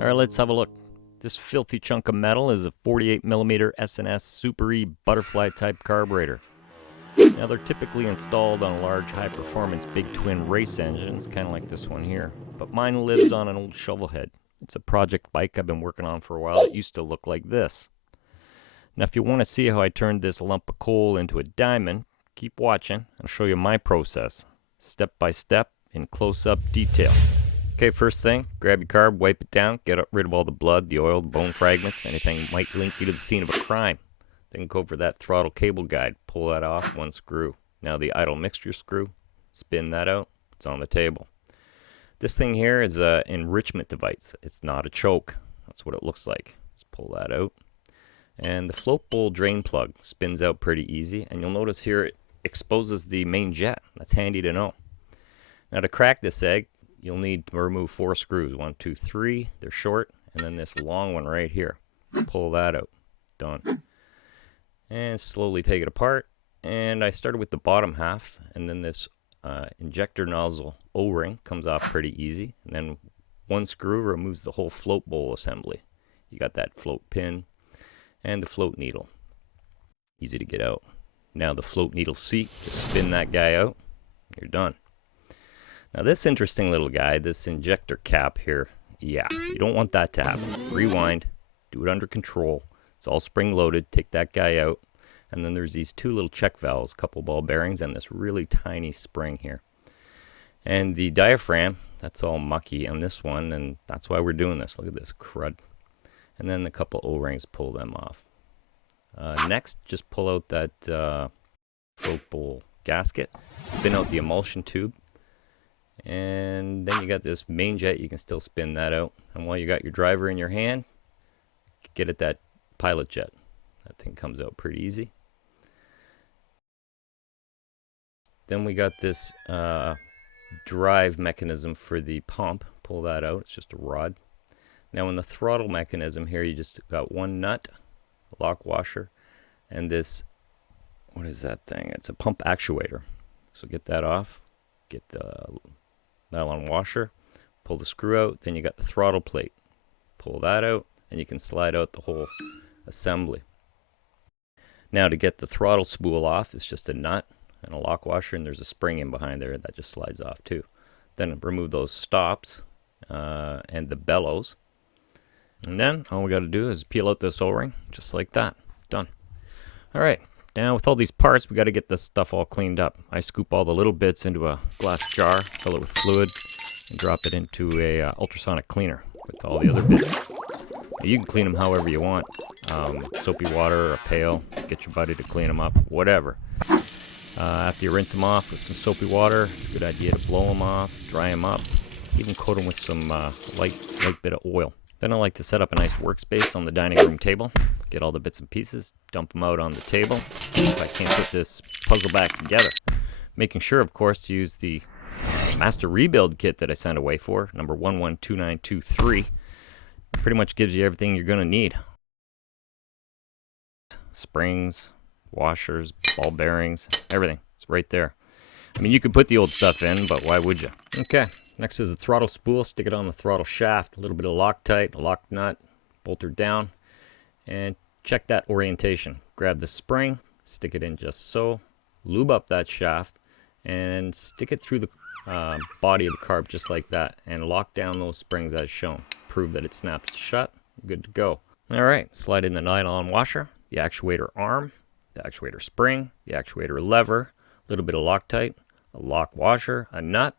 Alright, let's have a look. This filthy chunk of metal is a 48mm S&S Super E butterfly type carburetor. Now they're typically installed on large high performance big twin race engines, kind of like this one here. But mine lives on an old shovel head. It's a project bike I've been working on for a while. It used to look like this. Now if you want to see how I turned this lump of coal into a diamond, keep watching. I'll show you my process, step by step, in close-up detail. Okay, first thing, grab your carb, wipe it down, get rid of all the blood, the oil, the bone fragments, anything that might link you to the scene of a crime. Then go for that throttle cable guide, pull that off, one screw. Now the idle mixture screw, spin that out, it's on the table. This thing here is an enrichment device. It's not a choke. That's what it looks like. Just pull that out. And the float bowl drain plug spins out pretty easy, and you'll notice here it exposes the main jet. That's handy to know. Now to crack this egg, you'll need to remove 4 screws. 1, 2, 3. They're short. And then this long one right here. Pull that out. Done. And slowly take it apart. And I started with the bottom half. And then this injector nozzle O-ring comes off pretty easy. And then 1 screw removes the whole float bowl assembly. You got that float pin and the float needle. Easy to get out. Now the float needle seat. Just spin that guy out. You're done. Now this interesting little guy, this injector cap here, yeah, you don't want that to happen. Rewind, do it under control. It's all spring loaded, take that guy out. And then there's these 2 little check valves, couple ball bearings, and this really tiny spring here. And the diaphragm, that's all mucky on this one, and that's why we're doing this. Look at this crud. And then the couple O-rings, pull them off. Next, just pull out that float bowl gasket, spin out the emulsion tube. And then you got this main jet, you can still spin that out. And while you got your driver in your hand, get at that pilot jet. That thing comes out pretty easy. Then we got this drive mechanism for the pump. Pull that out, it's just a rod. Now in the throttle mechanism here, you just got 1 nut, a lock washer, and this, what is that thing? It's a pump actuator. So get that off, get the nylon washer, pull the screw out, then you got the throttle plate. Pull that out, and you can slide out the whole assembly. Now to get the throttle spool off, it's just a nut and a lock washer, and there's a spring in behind there that just slides off too. Then remove those stops and the bellows. And then all we got to do is peel out this O-ring, just like that. Done. All right. Now with all these parts, we got to get this stuff all cleaned up. I scoop all the little bits into a glass jar, fill it with fluid, and drop it into a ultrasonic cleaner with all the other bits. Now, you can clean them however you want. Soapy water or a pail, get your buddy to clean them up, whatever. After you rinse them off with some soapy water, it's a good idea to blow them off, dry them up, even coat them with some light bit of oil. Then I like to set up a nice workspace on the dining room table. Get all the bits and pieces, dump them out on the table. If I can't put this puzzle back together. Making sure, of course, to use the Master Rebuild Kit that I sent away for, number 112923. Pretty much gives you everything you're going to need. Springs, washers, ball bearings, everything. It's right there. I mean, you could put the old stuff in, but why would you? Okay, next is the throttle spool. Stick it on the throttle shaft. A little bit of Loctite, a lock nut, bolt her down. And check that orientation. Grab the spring, stick it in just so, lube up that shaft, and stick it through the body of the carb just like that, and lock down those springs as shown. Prove that it snaps shut. Good to go. All right, slide in the nylon washer, the actuator arm, the actuator spring, the actuator lever, a little bit of Loctite, a lock washer, a nut,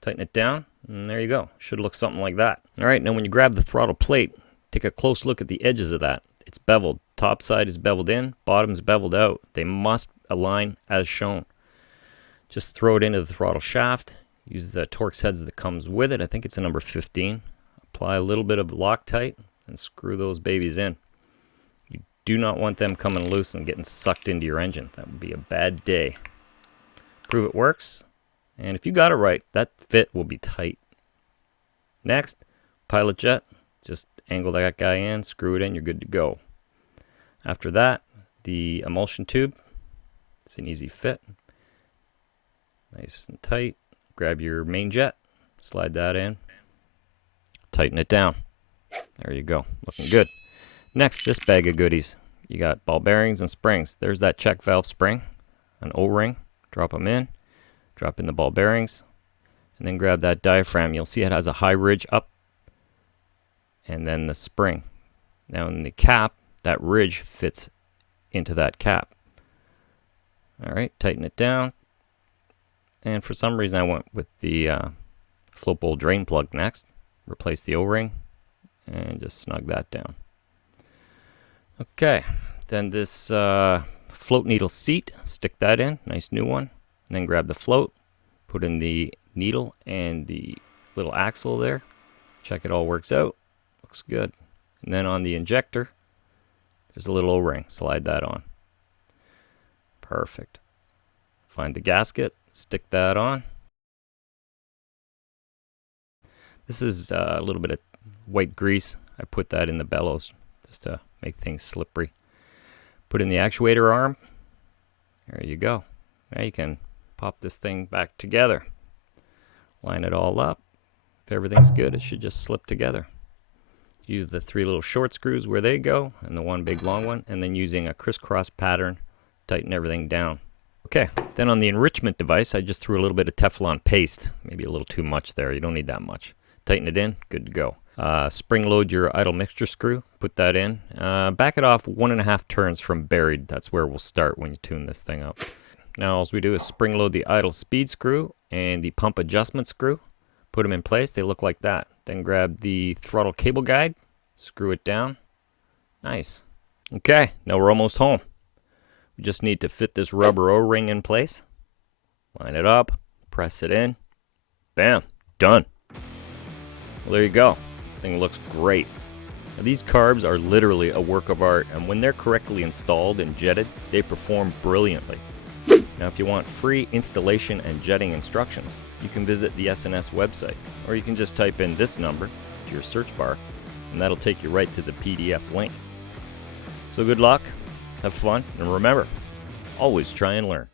tighten it down, and there you go. Should look something like that. All right, now when you grab the throttle plate, take a close look at the edges of that. It's beveled. Top side is beveled in, bottom's beveled out. They must align as shown. Just throw it into the throttle shaft. Use the Torx heads that comes with it. I think it's a number 15. Apply a little bit of Loctite and screw those babies in. You do not want them coming loose and getting sucked into your engine. That would be a bad day. Prove it works. And if you got it right, that fit will be tight. Next, pilot jet. Just angle that guy in, screw it in, you're good to go. After that, the emulsion tube. It's an easy fit. Nice and tight. Grab your main jet, slide that in, tighten it down. There you go, looking good. Next, this bag of goodies. You got ball bearings and springs. There's that check valve spring, an O-ring. Drop them in, drop in the ball bearings, and then grab that diaphragm. You'll see it has a high ridge up, and then the spring. Now in the cap, that ridge fits into that cap. All right, tighten it down. And for some reason I went with the float bowl drain plug next. Replace the O-ring and just snug that down. Okay, then this float needle seat, stick that in, nice new one. And then grab the float, put in the needle and the little axle there. Check it all works out, looks good. And then on the injector, there's a little O-ring, slide that on. Perfect. Find the gasket, stick that on. This is a little bit of white grease. I put that in the bellows just to make things slippery. Put in the actuator arm. There you go. Now you can pop this thing back together. Line it all up. If everything's good, it should just slip together. Use the 3 little short screws where they go and the 1 big long one, and then using a crisscross pattern, tighten everything down. Okay, then on the enrichment device, I just threw a little bit of Teflon paste, maybe a little too much there. You don't need that much. Tighten it in, good to go. Spring load your idle mixture screw, put that in. Back it off 1.5 turns from buried. That's where we'll start when you tune this thing up. Now all we do is spring load the idle speed screw and the pump adjustment screw. Put them in place, they look like that. Then grab the throttle cable guide, screw it down. Nice. Okay, now we're almost home. We just need to fit this rubber O-ring in place. Line it up, press it in. Bam, done. Well, there you go. This thing looks great. Now, these carbs are literally a work of art, and when they're correctly installed and jetted, they perform brilliantly. Now, if you want free installation and jetting instructions, you can visit the S&S website, or you can just type in this number to your search bar, and that'll take you right to the PDF link. So good luck, have fun, and remember, always try and learn.